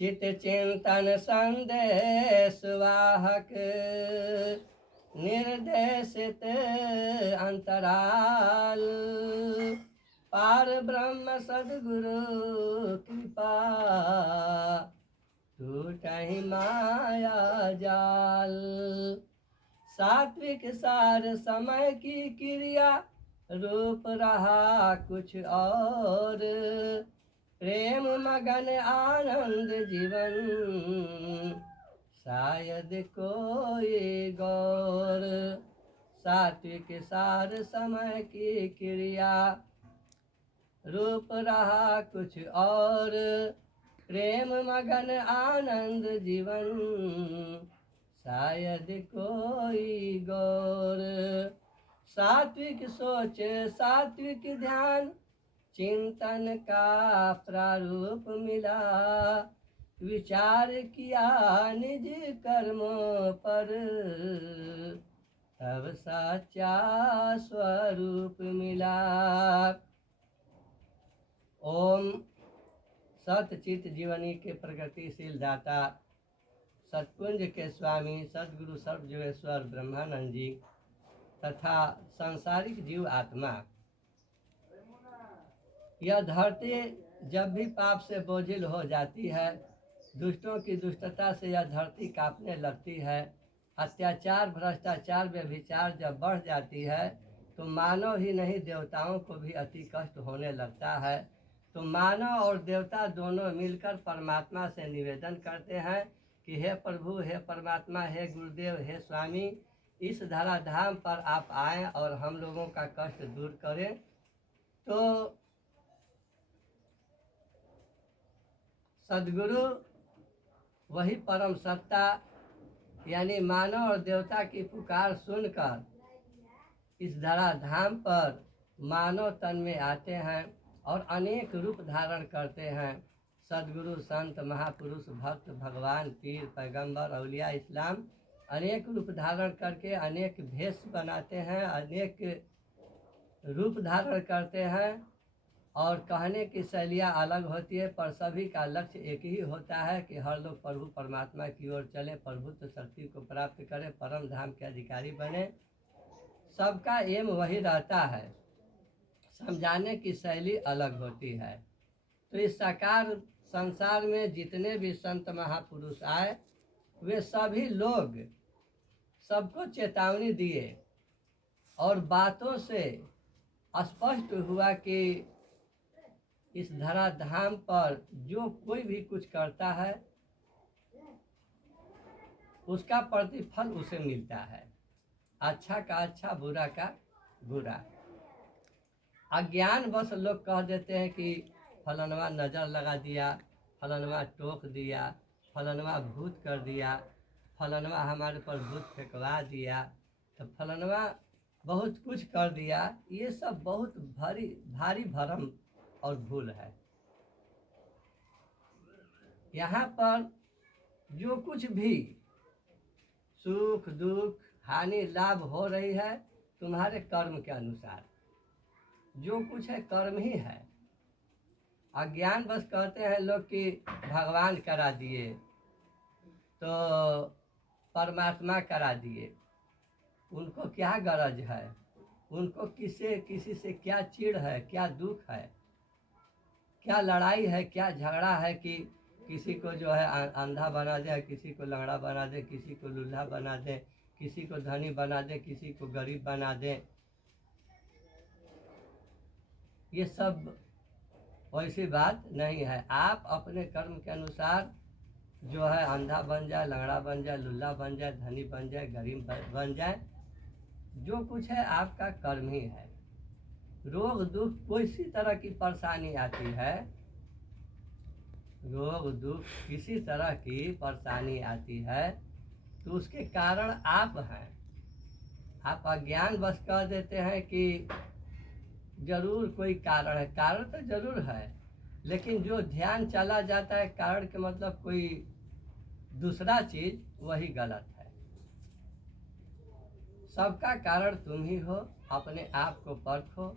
चित चिंतन संदेश वाहक निर्देशित अंतराल पार ब्रह्म सद्गुरु कृपा टूटहि माया जाल। सात्विक सार समय की क्रिया रूप रहा कुछ और प्रेम मगन आनंद जीवन शायद कोई गौर। सात्विक सार समय की क्रिया रूप रहा कुछ और प्रेम मगन आनंद जीवन शायद कोई गौर। सात्विक सोच सात्विक ध्यान चिंतन का प्रारूप मिला विचार किया निज कर्मों पर तब सच्चा स्वरूप मिला। ओम सतचित जीवनी के प्रगतिशील दाता सतपुंज के स्वामी सदगुरु सर्वजोगेश्वर ब्रह्मानंद जी तथा सांसारिक जीव आत्मा, यह धरती जब भी पाप से बोझिल हो जाती है, दुष्टों की दुष्टता से यह धरती कांपने लगती है, अत्याचार भ्रष्टाचार व्यभिचार जब बढ़ जाती है तो मानव ही नहीं देवताओं को भी अति कष्ट होने लगता है। तो मानव और देवता दोनों मिलकर परमात्मा से निवेदन करते हैं कि हे प्रभु, हे परमात्मा, हे गुरुदेव, हे स्वामी, इस धराधाम पर आप आएं और हम लोगों का कष्ट दूर करें। तो सद्गुरु वही परम सत्ता यानी मानव और देवता की पुकार सुनकर इस धराधाम पर मानव तन में आते हैं और अनेक रूप धारण करते हैं। सद्गुरु संत महापुरुष भक्त भगवान पीर पैगंबर औलिया इस्लाम अनेक रूप धारण करके अनेक भेष बनाते हैं, अनेक रूप धारण करते हैं और कहने की शैलियाँ अलग होती है, पर सभी का लक्ष्य एक ही होता है कि हर लोग प्रभु परमात्मा की ओर चले, प्रभुत्व शक्ति को प्राप्त करें, परम धाम के अधिकारी बने। सबका एम वही रहता है, समझाने की शैली अलग होती है। तो इस साकार संसार में जितने भी संत महापुरुष आए वे सभी लोग सबको चेतावनी दिए और बातों से स्पष्ट हुआ कि इस धराधाम पर जो कोई भी कुछ करता है उसका प्रतिफल उसे मिलता है, अच्छा का अच्छा, बुरा का बुरा। अज्ञान बस लोग कह देते हैं कि फलनवा नज़र लगा दिया, फलनवा टोक दिया, फलनवा भूत कर दिया, फलनवा हमारे पर भूत फेंकवा दिया, तो फलनवा बहुत कुछ कर दिया। ये सब बहुत भारी भरम और भूल है। यहाँ पर जो कुछ भी सुख दुख हानि लाभ हो रही है तुम्हारे कर्म के अनुसार, जो कुछ है कर्म ही है। अज्ञान बस कहते हैं लोग कि भगवान करा दिए तो परमात्मा करा दिए। उनको क्या गरज है, उनको किसी से क्या चिढ़ है, क्या दुख है, क्या लड़ाई है, क्या झगड़ा है कि किसी को जो है अंधा बना दे, किसी को लंगड़ा बना दे, किसी को लूल्हा बना दे, किसी को धनी बना दे, किसी को गरीब बना दे। ये सब वैसी बात नहीं है। आप अपने कर्म के अनुसार जो है अंधा बन जाए, लंगड़ा बन जाए, लुल्ला बन जाए, धनी बन जाए, गरीब बन जाए, जो कुछ है आपका कर्म ही है। रोग दुख कोई सी तरह की परेशानी आती है, रोग दुख किसी तरह की परेशानी आती है तो उसके कारण आप हैं। आप अज्ञान बस कह देते हैं कि जरूर कोई कारण है, कारण तो जरूर है, लेकिन जो ध्यान चला जाता है कारण के मतलब कोई दूसरा चीज, वही गलत है। सबका कारण तुम ही हो। अपने आप को परखो,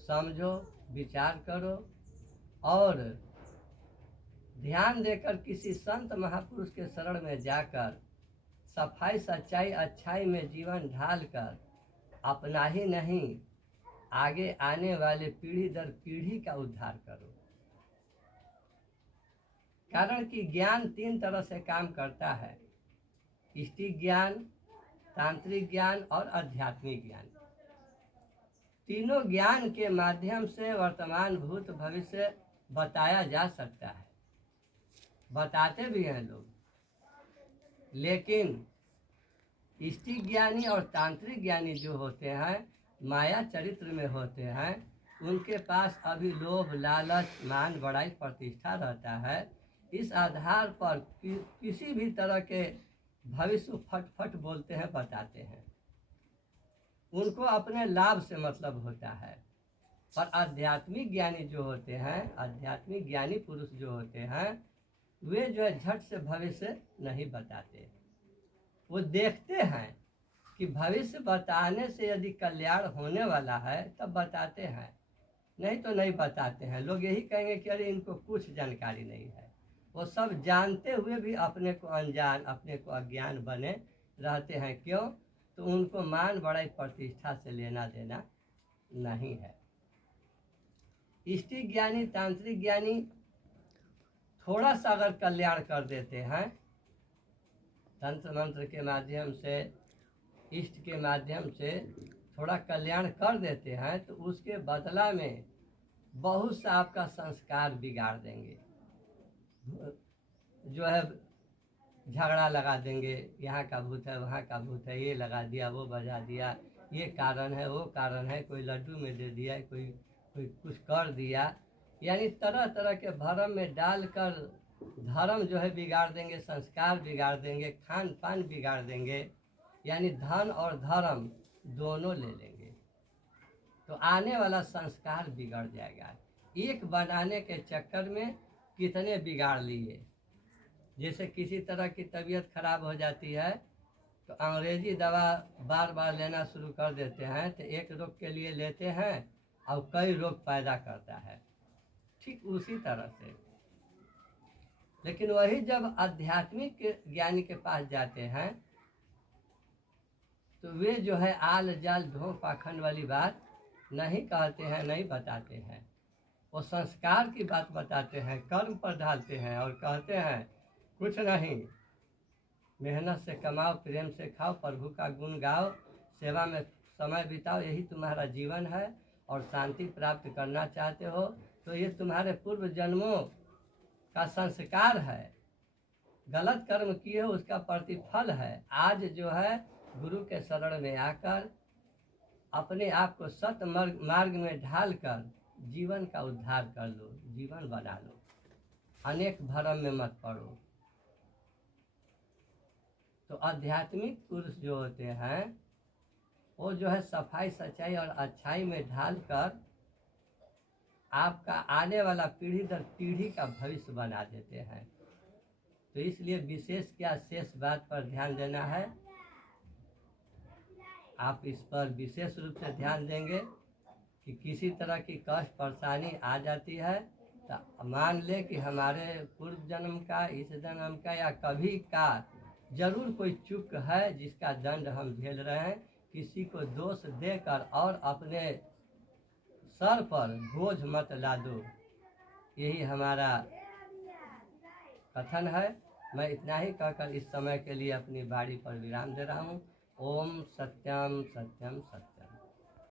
समझो, विचार करो और ध्यान देकर किसी संत महापुरुष के शरण में जाकर सफाई सच्चाई अच्छाई में जीवन ढालकर अपना ही नहीं आगे आने वाले पीढ़ी दर पीढ़ी का उद्धार करो। कारण कि ज्ञान 3 तरह से काम करता है, इष्टिक ज्ञान, तांत्रिक ज्ञान और आध्यात्मिक ज्ञान। तीनों ज्ञान के माध्यम से वर्तमान भूत भविष्य बताया जा सकता है, बताते भी हैं लोग। लेकिन इष्टिक ज्ञानी और तांत्रिक ज्ञानी जो होते हैं, माया चरित्र में होते हैं, उनके पास अभी लोभ, लालच, मान, बड़ाई, प्रतिष्ठा रहता है। इस आधार पर किसी भी तरह के भविष्य फट बोलते हैं, बताते हैं। उनको अपने लाभ से मतलब होता है। पर आध्यात्मिक ज्ञानी जो होते हैं, आध्यात्मिक ज्ञानी पुरुष जो होते हैं, वे जो है झट से भविष्य नहीं बताते। वो देखते हैं कि भविष्य बताने से यदि कल्याण होने वाला है तब बताते हैं, नहीं तो नहीं बताते हैं। लोग यही कहेंगे कि अरे इनको कुछ जानकारी नहीं है। वो सब जानते हुए भी अपने को अनजान, अपने को अज्ञान बने रहते हैं। क्यों? तो उनको मान, बड़ाई, प्रतिष्ठा से लेना देना नहीं है। इष्टिक ज्ञानी, तांत्रिक ज्ञानी थोड़ा सा अगर कल्याण कर देते हैं, तंत्र मंत्र के माध्यम से, इष्ट के माध्यम से थोड़ा कल्याण कर देते हैं, तो उसके बदला में बहुत सा आपका संस्कार बिगाड़ देंगे। जो है झगड़ा लगा देंगे, यहाँ का भूत है, वहाँ का भूत है, ये लगा दिया, वो बजा दिया, ये कारण है, वो कारण है, कोई लड्डू में दे दिया, कोई कुछ कर दिया। यानी तरह तरह के भरम में डालकर धर्म जो है बिगाड़ देंगे, संस्कार बिगाड़ देंगे, खान पान बिगाड़ देंगे। यानी धन और धर्म दोनों ले लेंगे, तो आने वाला संस्कार बिगड़ जाएगा। एक बनाने के चक्कर में कितने बिगाड़ लिए। जैसे किसी तरह की तबीयत खराब हो जाती है तो अंग्रेजी दवा बार बार लेना शुरू कर देते हैं, तो एक रोग के लिए लेते हैं और कई रोग पैदा करता है। ठीक उसी तरह से, लेकिन वही जब आध्यात्मिक ज्ञानी के पास जाते हैं तो वे जो है आल जाल ढोंग पाखंड वाली बात नहीं कहते हैं, नहीं बताते हैं। वो संस्कार की बात बताते हैं, कर्म पर ढालते हैं और कहते हैं कुछ नहीं, मेहनत से कमाओ, प्रेम से खाओ, प्रभु का गुण गाओ, सेवा में समय बिताओ, यही तुम्हारा जीवन है। और शांति प्राप्त करना चाहते हो तो ये तुम्हारे पूर्व जन्मों का संस्कार है। गलत कर्म किए हो उसका प्रतिफल है। आज जो है गुरु के शरण में आकर अपने आप को सत मार्ग में ढालकर जीवन का उद्धार कर लो, जीवन बना लो, अनेक भरम में मत पड़ो। तो आध्यात्मिक पुरुष जो होते हैं वो जो है सफाई, सच्चाई और अच्छाई में ढालकर आपका आने वाला पीढ़ी दर पीढ़ी का भविष्य बना देते हैं। तो इसलिए विशेष क्या शेष बात पर ध्यान देना है, आप इस पर विशेष रूप से ध्यान देंगे कि किसी तरह की कष्ट परेशानी आ जाती है तो मान ले कि हमारे पूर्व जन्म का, इस जन्म का या कभी का जरूर कोई चूक है जिसका दंड हम झेल रहे हैं। किसी को दोष देकर और अपने सर पर बोझ मत ला दो, यही हमारा कथन है। मैं इतना ही कहकर इस समय के लिए अपनी बाड़ी पर विराम दे रहा हूँ। ओम सत्यम सत्यम सत्यम।